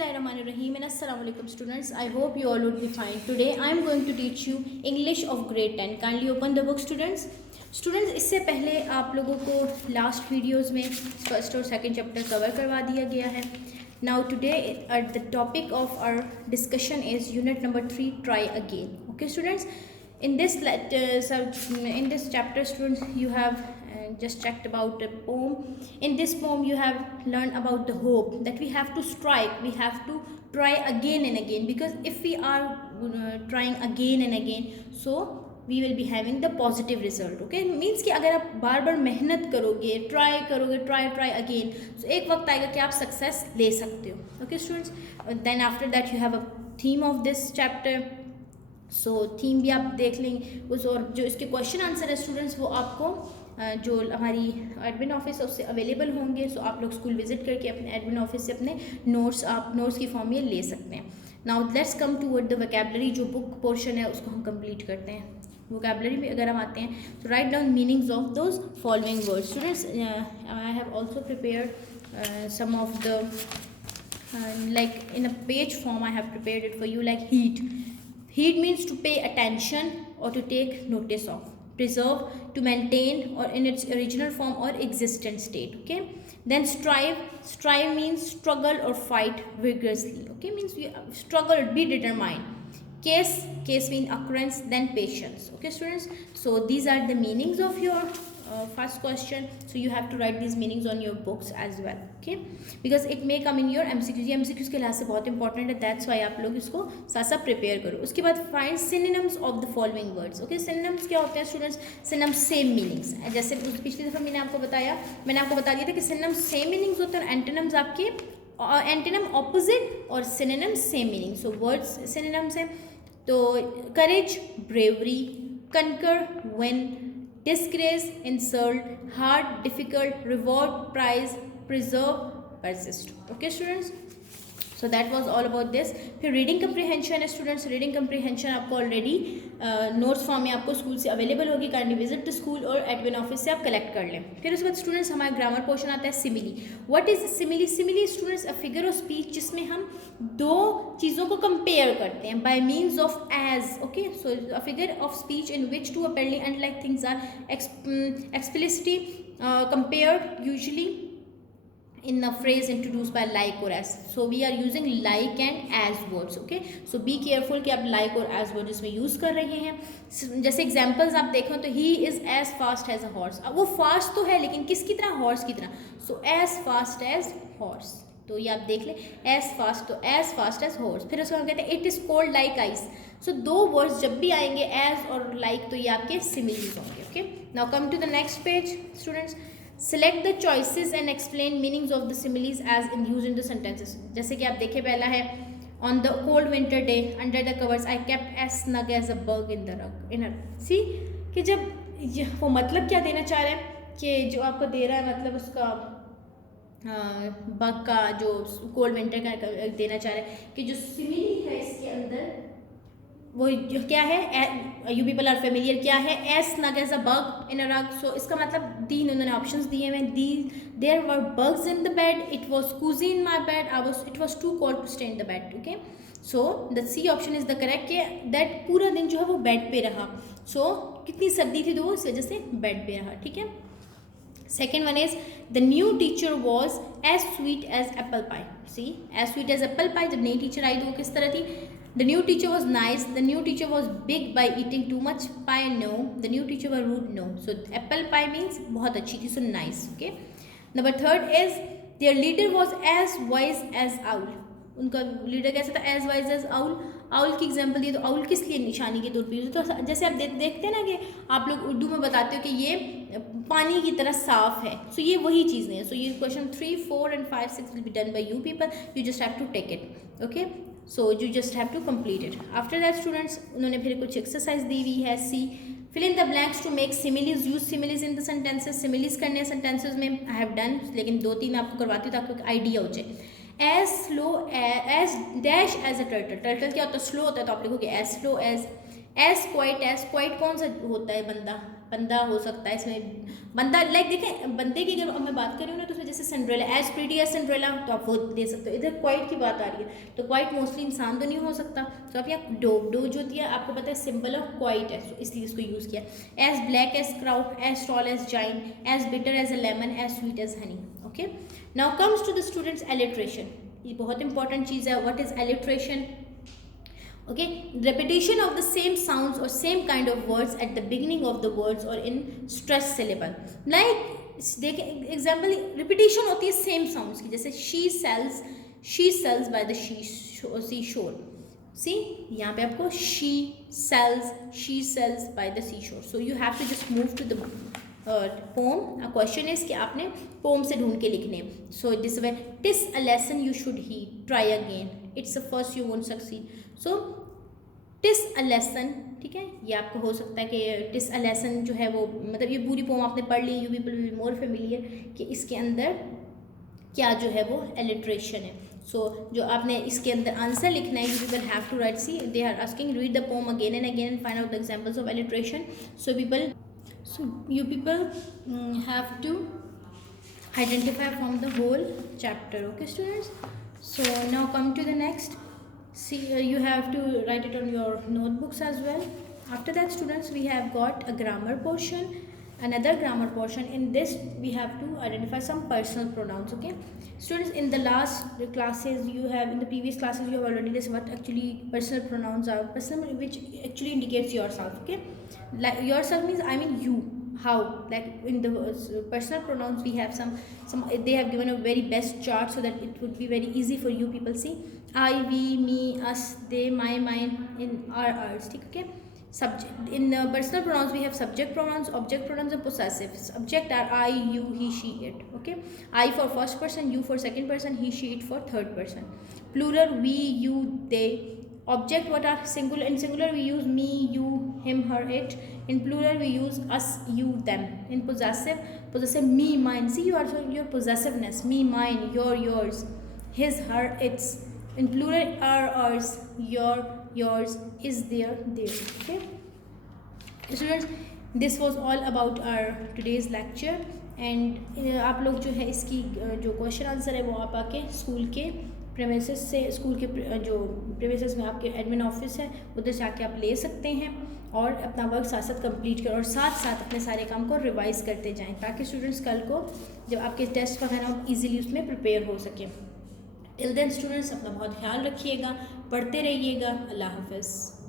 Bismillahirrahmanirrahim and Assalamualaikum students. I hope you all would be fine. Today I am going to teach you English of grade 10. Kindly open the book students. Students, इससे पहले आप लोगों को last videos में first और second chapter cover करवा दिया गया है. Now today the topic of our discussion is unit number 3, try again. Okay students, in this chapter students you have just checked about a poem. In this poem you have learned about the hope that we have to strive, we have to try again and again, because if we are trying again and again, so we will be having the positive result. Okay, means कि अगर आप बार बार मेहनत करोगे, try करोगे, try again, तो एक वक्त आएगा कि आप सक्सेस ले सकते हो. Okay students, then after that you have a theme of this chapter. So theme भी आप देख लेंगे उस, और जो इसके क्वेश्चन आंसर है स्टूडेंट्स वो आपको जो हमारी एडमिन ऑफिस है उससे अवेलेबल होंगे. सो आप लोग स्कूल विजिट करके अपने एडमिन ऑफिस से अपने नोट्स की फॉर्म ये ले सकते हैं. Now let's come toward the vocabulary. जो बुक पोर्शन है उसको हम कंप्लीट करते हैं. वोकैबुलरी में अगर हम आते हैं तो write down meanings of those following words. Students, I have also prepared some of the like in a page form I have prepared it for you, like heat. Heed means to pay attention or to take notice of. Preserve, to maintain or in its original form or existent state. Okay, then strive means struggle or fight vigorously. Okay, means you struggle, be determined. Case means occurrence. Then patience. Okay students, so these are the meanings of your first question. So you have to write these meanings on your books as well. Okay, because it may come in your MCQs. ये MCQs के लिहाज से बहुत important है, that's why आप लोग इसको साथ साथ प्रिपेयर करो. उसके बाद find synonyms of the following words. Okay, synonyms क्या होते हैं स्टूडेंट्स? Synonyms same meanings. जैसे पिछली दफ़ा मैंने आपको बता दिया था कि सिनोनिम्स सेम मीनिंग्स होते हैं और एंटोनिम्स आपके एंटोनिम ऑपोजिट और सिनोनिम सेम मीनिंग. सो वर्ड्स सिनोनिम्स हैं तो करेज, ब्रेवरी, कंकर, win, disgrace, insult, hard, difficult, reward, prize, preserve, persist. Okay students, so that was all about this. फिर रीडिंग कम्प्रीहेंशन है स्टूडेंट्स. रीडिंग कम्प्रीहेंशन आपको already notes form में आपको school से available होगी. काइंडली विजिट द स्कूल और admin office से आप कलेक्ट कर लें. फिर उसके बाद स्टूडेंट्स हमारा ग्रामर पोर्शन आता है simile. What is simile? Simile students a figure of speech जिसमें हम दो चीज़ों को कंपेयर करते हैं by means of as. Okay, so a figure of speech in which two अपेरली unlike things are explicitly compared usually in a phrase introduced by like or as. So we are using like and as words. Okay, so be careful कि आप like और as words इसमें use कर रहे हैं. जैसे examples आप देखें तो he is as fast as a horse. अब वो fast तो है लेकिन किसकी तरह? horse की तरह. So as fast as horse, तो ये आप देख लें as fast, तो as fast as horse. फिर उसको हम कहते हैं it is cold like ice. So दो words जब भी आएंगे as और like तो ये आपके similes होंगे. Okay, now come to the next page students. Select the choices and explain meanings of the similes as in used in the sentences. जैसे कि आप देखिए पहला है on the cold winter day under the covers I kept as snug as a bug in the rug. See कि जब वो मतलब क्या देना चाह रहे हैं कि जो आपको दे रहा है मतलब उसका बग का जो कोल्ड विंटर का देना चाह रहे हैं कि जो सिमिली है इसके अंदर वो जो क्या है, यू पीपल आर फेमिलियर, क्या है as snug as a bug in a rug. So इसका मतलब तीन उन्होंने ऑप्शंस दिए हैं. There were bugs in the bed, it was cosy in my bed, it was too cold to stay in the bed. Okay, so the C option is the correct कि दैट पूरा दिन जो है वो बेड पे रहा. सो कितनी सर्दी थी तो वो इस वजह से बेड पे रहा. ठीक है. Second one is the new teacher was as sweet as apple pie. See as sweet as apple pie, जब नई टीचर आई तो वो किस तरह थी? The new teacher was nice. The new teacher was big by eating too much pie. No. The new teacher was rude. No. So apple pie means बहुत अच्छी थी. So nice. Okay. Number third is their leader was as wise as owl. उनका leader कैसा था? as wise as owl. Owl की example दिए तो owl किस लिए निशानी के तौर पर यूज? तो जैसे आप देखते हैं ना कि आप लोग उर्दू में बताते हो कि ये पानी की तरह साफ है. सो ये वही चीज़ नहीं है. सो ये question 3, 4 and 5, 6 will be done by you people. You just have to take it. Okay. So you just have to complete it. After that students उन्होंने फिर कुछ एक्सरसाइज दी हुई है. सी fill in the blanks to make similes. use similes in the sentences. similes करने sentences में I have done, लेकिन 2-3 मैं आपको करवाती हूँ ताकि आइडिया हो जाए. as slow as dash as a turtle. क्या होता है? स्लो होता है तो आप लिखोगे as slow as quiet as. quiet कौन सा होता है बंदा? बंदा हो सकता है इसमें, बंदा लाइक देखें बंदे की अगर मैं बात कर रही हूँ ना तो उसमें जैसे Cinderella, as pretty as Cinderella, तो आप वो दे सकते हो। इधर क्वाइट की बात आ रही है तो क्वाइट मोस्टली इंसान तो नहीं हो सकता, तो आप यहाँ डोग, डो जो होती है आपको पता है सिंबल ऑफ क्वाइट है, तो इसलिए इसको यूज़ किया। As black as crowd, as tall as giant, as bitter as a lemon, as sweet as honey. Okay, now comes to the students alliteration, ये बहुत इंपॉर्टेंट चीज़ है। What is alliteration? Okay, repetition of the same sounds or same kind of words at the beginning of the words or in stressed syllable. Like देखें example, repetition होती है same sounds की, जैसे she sales by the सी शोर। सी यहाँ पे आपको she sales by the सी शोर, so you have to just move to the pome. Question is कि आपने पोम से ढूंढ के लिखने। So this way, TISS a lesson you should he, try again, it's a first you won't succeed. So TISS a lesson, ठीक है, ये आपको हो सकता है कि टिस अ लेसन जो है वो मतलब ये पूरी पोम आपने पढ़ ली, you people will be more familiar कि इसके अंदर क्या जो है वो एलिट्रेशन है। सो जो आपने इसके अंदर आंसर लिखना है, you people have to write, see they are asking read the poem again and again and find out the examples of alliteration. So you people have to identify from the whole chapter. Okay students, so now come to the next. See, you have to write it on your notebooks as well. After that students, we have got a grammar portion, another grammar portion. In this we have to identify some personal pronouns. Okay students, in the last classes you have, in the previous classes you have already discussed what actually personal pronouns are. Personal, which actually indicates yourself. Okay, like yourself means I mean you, how, like in the personal pronouns we have some they have given a very best chart so that it would be very easy for you people. See, I, we, me, us, they, my, mine, in, our, ours. Okay, subject, in personal pronouns we have subject pronouns, object pronouns and possessive. Subject are I, you, he, she, it. Okay, I for first person, you for second person, he, she, it for third person. Plural we, you, they. Object, what are singular? In singular we use me, you, him, her, it. In plural we use us, you, them. In possessive me, mine. See, you are your possessiveness, me, mine, your, yours, his, her, its. In plural are, ours, your, yours, is, their, their. Okay students, this was all about our today's lecture. And आप लोग जो है इसकी जो question answer है वो आप आके स्कूल के प्रेमिसेस से, स्कूल के जो प्रेमिसेस में आपके एडमिन ऑफिस है उधर से आके आप ले सकते हैं और अपना वर्क साथ साथ कंप्लीट करें और साथ साथ अपने सारे काम को रिवाइज करते जाएं ताकि स्टूडेंट्स कल को जब आपके टेस्ट वगैरह हो ईजिली उसमें प्रिपेयर हो सकें। टिल देन स्टूडेंट्स अपना बहुत ख्याल रखिएगा, पढ़ते रहिएगा। अल्लाह हाफ़िज़।